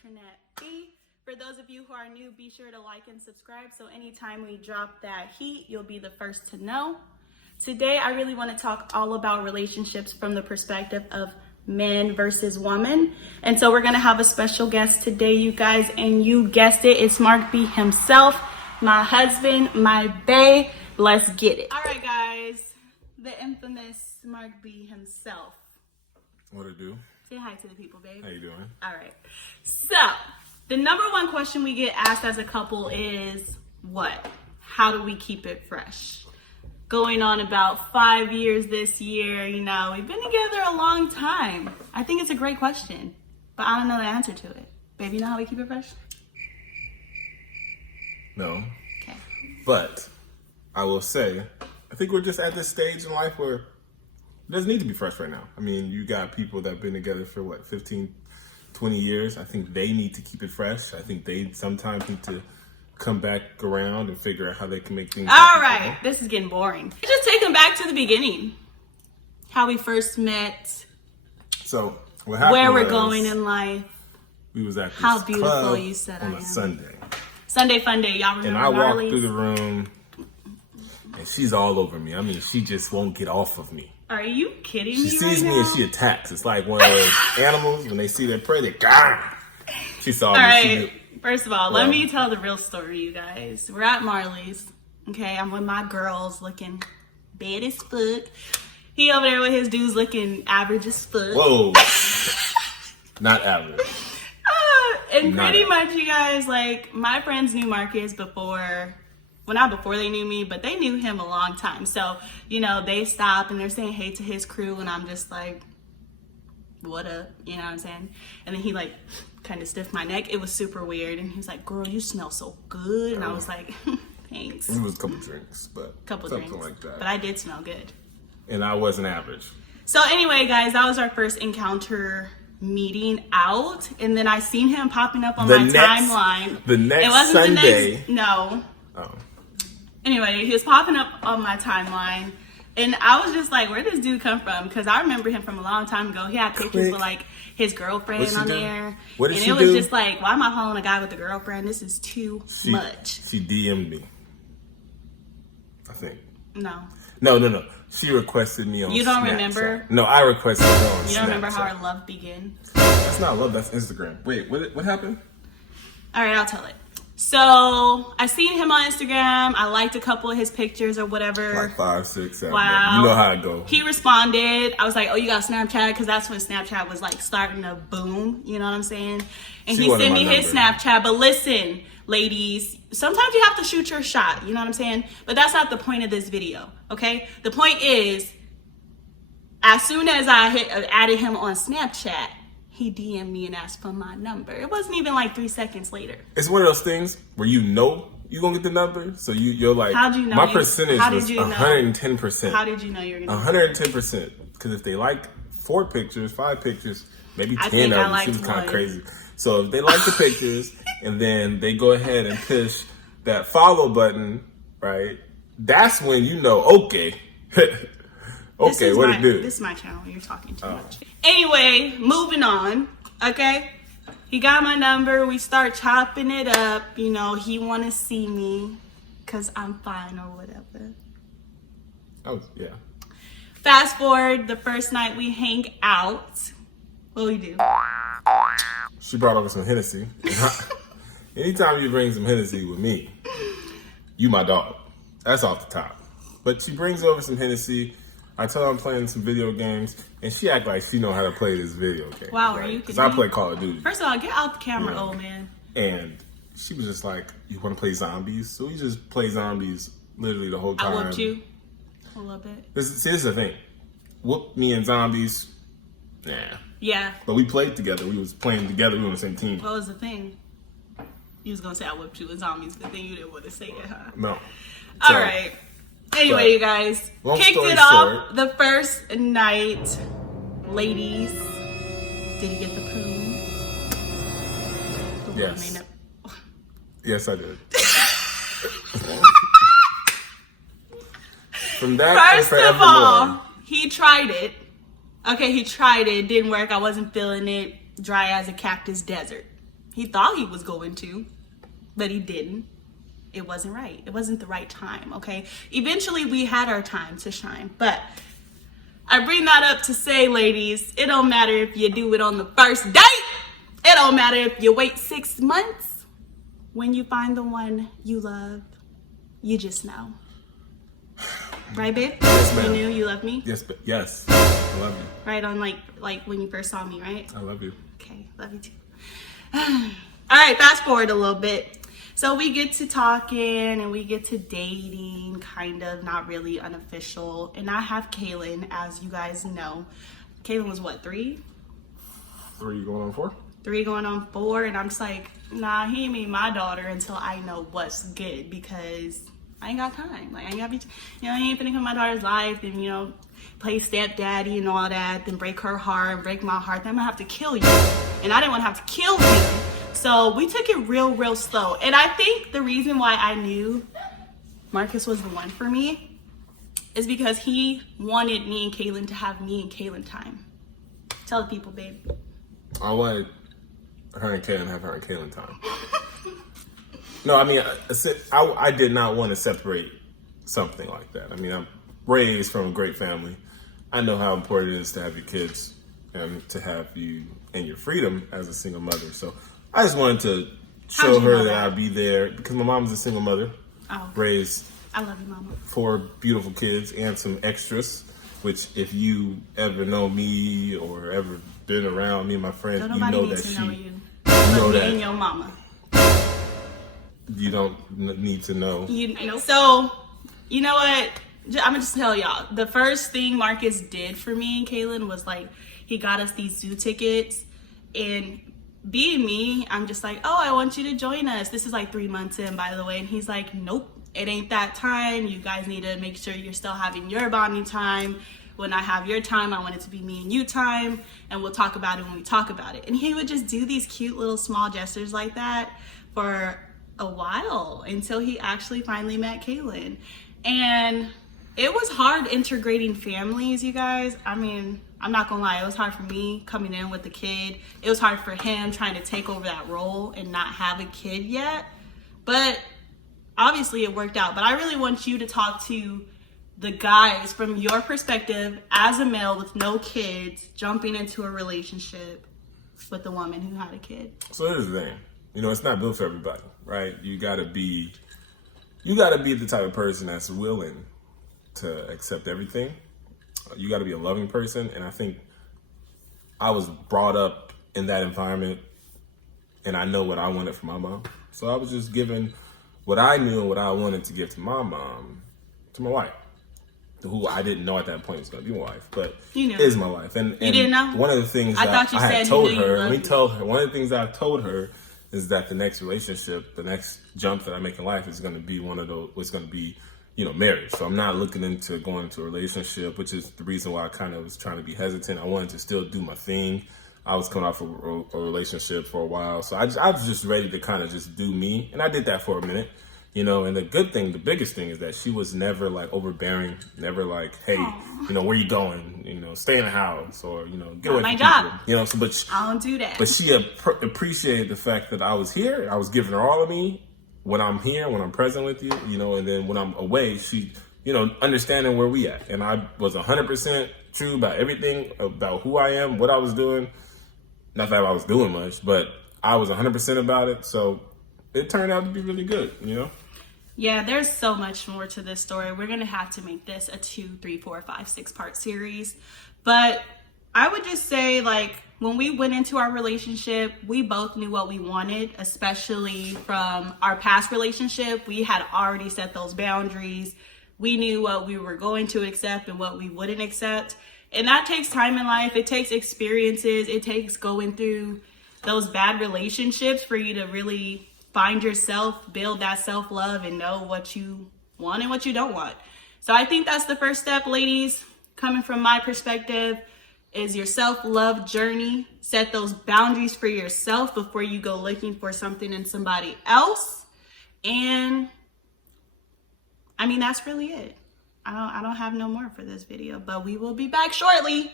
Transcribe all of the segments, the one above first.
Trinette B. For those of you who are new, be sure to like and subscribe so anytime we drop that heat, you'll be the first to know. Today, I really want to talk all about relationships from the perspective of men versus women. And so we're going to have a special guest today, you guys, and you guessed it, it's Mark B himself, my husband, my bae. Let's get it. All right, guys, the infamous Mark B himself. What it do? Say hi to the people, babe. How you doing? All right. So, the number one question we get asked as a couple is, what? How do we keep it fresh? Going on about 5 years this year, you know, we've been together a long time. I think it's a great question, but I don't know the answer to it. Babe, you know how we keep it fresh? No. Okay. But I will say, I think we're just at this stage in life where it doesn't need to be fresh right now. I mean, you got people that have been together for what, 15, 20 years. I think they need to keep it fresh. I think they sometimes need to come back around and figure out how they can make things all right, this is getting boring. Just take them back to the beginning. How we first met. So what happened where we're was, going in life. we was at this How beautiful club you said on I a am. Sunday. Sunday fun day, y'all remember And I walked Marley's? through the room and she's all over me. I mean, she just won't get off of me. Are you kidding She me sees right me now? and she attacks. It's like one of those animals when they see their prey, they gah! She saw All me. She right. knew. First of all, Well- let me tell the real story, you guys. We're at Marley's. Okay, I'm with my girls looking bad as fuck. He over there with his dudes looking average as fuck. Whoa. Not average. And Not pretty average. much, you guys, like, my friends knew Marcus before, well, not before they knew me, but they knew him a long time. So, you know, they stop and they're saying hey to his crew, and I'm just like, what up? You know what I'm saying? And then he, like, kind of stiffed my neck. It was super weird. And he was like, girl, you smell so good. And I was like, thanks. It was a couple drinks, but Couple something drinks. like that. But I did smell good. And I wasn't average. So anyway, guys, that was our first encounter meeting out. And then I seen him popping up on my timeline. The next It wasn't Sunday. the next, no. Oh. Anyway, he was popping up on my timeline. And I was just like, where did this dude come from? Because I remember him from a long time ago. He had pictures Quick. with, like, his girlfriend What'd she on do? there. What did and she it was do? just like, why am I following a guy with a girlfriend? This is too much. She DM'd me. I think. No. No. She requested me on You don't Snapchat. remember? No, I requested her on Snapchat. You don't remember how our love began? That's not love, that's Instagram. Wait, what happened? All right, I'll tell it. So I seen him on Instagram. I liked a couple of his pictures or whatever. Like 5, 6, 7. Wow. You know how it go. He responded. I was like, oh, you got Snapchat? Because that's when Snapchat was like starting to boom. You know what I'm saying? And She he wanted sent my me his number. Snapchat. But listen, ladies, sometimes you have to shoot your shot. You know what I'm saying? But that's not the point of this video. Okay? The point is, as soon as I added him on Snapchat, he DM'd me and asked for my number. It wasn't even like 3 seconds later. It's one of those things where you know you're going to get the number. So you're like, How'd you know my you- percentage how did was you know? 110%. How did you know you were going to 110%. Because if they like 4 pictures, 5 pictures, maybe I 10 think of I them, liked seems kind one. of crazy. So if they like the pictures and then they go ahead and push that follow button, right? That's when you know, okay. Okay, what it do? This is my channel. You're talking too much. Anyway, moving on. Okay, he got my number. We start chopping it up. You know, he want to see me because I'm fine or whatever. Oh, yeah. Fast forward, the first night we hang out. What we do? She brought over some Hennessy. Anytime you bring some Hennessy with me, you my dog. That's off the top. But she brings over some Hennessy. I tell her I'm playing some video games, and she act like she know how to play this video game. Wow, are you Because kidding I me? play Call of Duty. First of all, get out the camera, Yeah. old man. And she was just like, you want to play zombies? So we just play zombies literally the whole I time. whooped you a little bit. This is the thing. Whoop me and zombies, nah. Yeah. But we played together. We was playing together. We were on the same team. What was the thing? You was gonna say I whipped you with zombies, but then you didn't want to say it, huh? No. All right. Anyway, but you guys, long kicked story it off short- the first night. Ladies, did you get the poon? The one Yes. made up- Yes, I did. From that and First of forevermore. all, he tried it. Okay, he tried it. Didn't work. I wasn't feeling it. Dry as a cactus desert. He thought he was going to, but he didn't. It wasn't right. It wasn't the right time, okay? Eventually, we had our time to shine. But I bring that up to say, ladies, it don't matter if you do it on the first date. It don't matter if you wait 6 months. When you find the one you love, you just know. Right, babe? Yes, ma'am. You knew you loved me? Yes, but yes, I love you. Right on, like when you first saw me, right? I love you. Okay, love you too. All right, fast forward a little bit. So we get to talking and we get to dating, kind of, not really unofficial. And I have Kaylin, as you guys know. Kaylin was what, 3? 3 going on 4? 3 going on 4. And I'm just like, nah, he ain't mean my daughter until I know what's good, because I ain't got time. Like, I ain't gotta be, he ain't finna come in my daughter's life and, play stepdaddy and all that, then break her heart and break my heart. Then I'm gonna have to kill you. And I didn't want to have to kill him. So we took it real slow. And I think the reason why I knew Marcus was the one for me is because he wanted me and Kaylin to have me and Kaylin time. Tell the people, babe. I wanted her and Kaylin to have her and Kaylin time. No, I mean, I did not want to separate something like that. I mean, I'm raised from a great family. I know how important it is to have your kids and to have you and your freedom as a single mother. So I just wanted to show her that I'd be there, because my mom's a single mother. Oh. Raised I love you, mama. 4 beautiful kids and some extras, which if you ever know me or ever been around me and my friends, Don't you nobody know need that to she, know you. you know Me that and your mama. you don't need to know. So, you know what? I'm gonna just tell y'all. The first thing Marcus did for me and Kaylin was like, he got us these zoo tickets. And being me, I'm just like, oh, I want you to join us. This is like 3 months in, by the way. And he's like, nope, it ain't that time. You guys need to make sure you're still having your bonding time. When I have your time, I want it to be me and you time. And we'll talk about it when we talk about it. And he would just do these cute little small gestures like that for a while until he actually finally met Kaylin. And it was hard integrating families, you guys. I mean, I'm not gonna lie, it was hard for me coming in with the kid. It was hard for him trying to take over that role and not have a kid yet. But obviously it worked out. But I really want you to talk to the guys from your perspective as a male with no kids jumping into a relationship with a woman who had a kid. So here's the thing. It's not built for everybody, right? You gotta be the type of person that's willing to accept everything. You got to be a loving person, and I think I was brought up in that environment, and I know what I wanted from my mom. So I was just giving what I knew and what I wanted to give to my mom to my wife, who I didn't know at that point was going to be my wife, but is my wife. And you didn't know? One of the things I that I had told her, let me tell her, one of the things I told her is that the next relationship, the next jump that I make in life is going to be one of those, it's going to be marriage. So I'm not looking into going into a relationship, which is the reason why I kind of was trying to be hesitant. I wanted to still do my thing. I was coming off a relationship for a while. So I was just ready to kind of just do me. And I did that for a minute, and the good thing, the biggest thing is that she was never like overbearing, never like, hey, where you going? Stay in the house or, get away from people. So, but I don't do that. But she appreciated the fact that I was here. I was giving her all of me. When I'm here, when I'm present with you, and then when I'm away, she, understanding where we at. And I was 100% true about everything, about who I am, what I was doing. Not that I was doing much, but I was 100% about it. So it turned out to be really good, Yeah, there's so much more to this story. We're going to have to make this a 2, 3, 4, 5, 6 part series. But I would just say, when we went into our relationship, we both knew what we wanted, especially from our past relationship. We had already set those boundaries. We knew what we were going to accept and what we wouldn't accept. And that takes time in life. It takes experiences. It takes going through those bad relationships for you to really find yourself, build that self-love, and know what you want and what you don't want. So I think that's the first step, ladies, coming from my perspective, is your self-love journey. Set those boundaries for yourself before you go looking for something in somebody else. And I mean, that's really it. I don't have no more for this video, but we will be back shortly.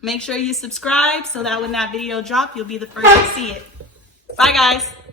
Make sure you subscribe so that when that video drops, you'll be the first to see it. Bye, guys.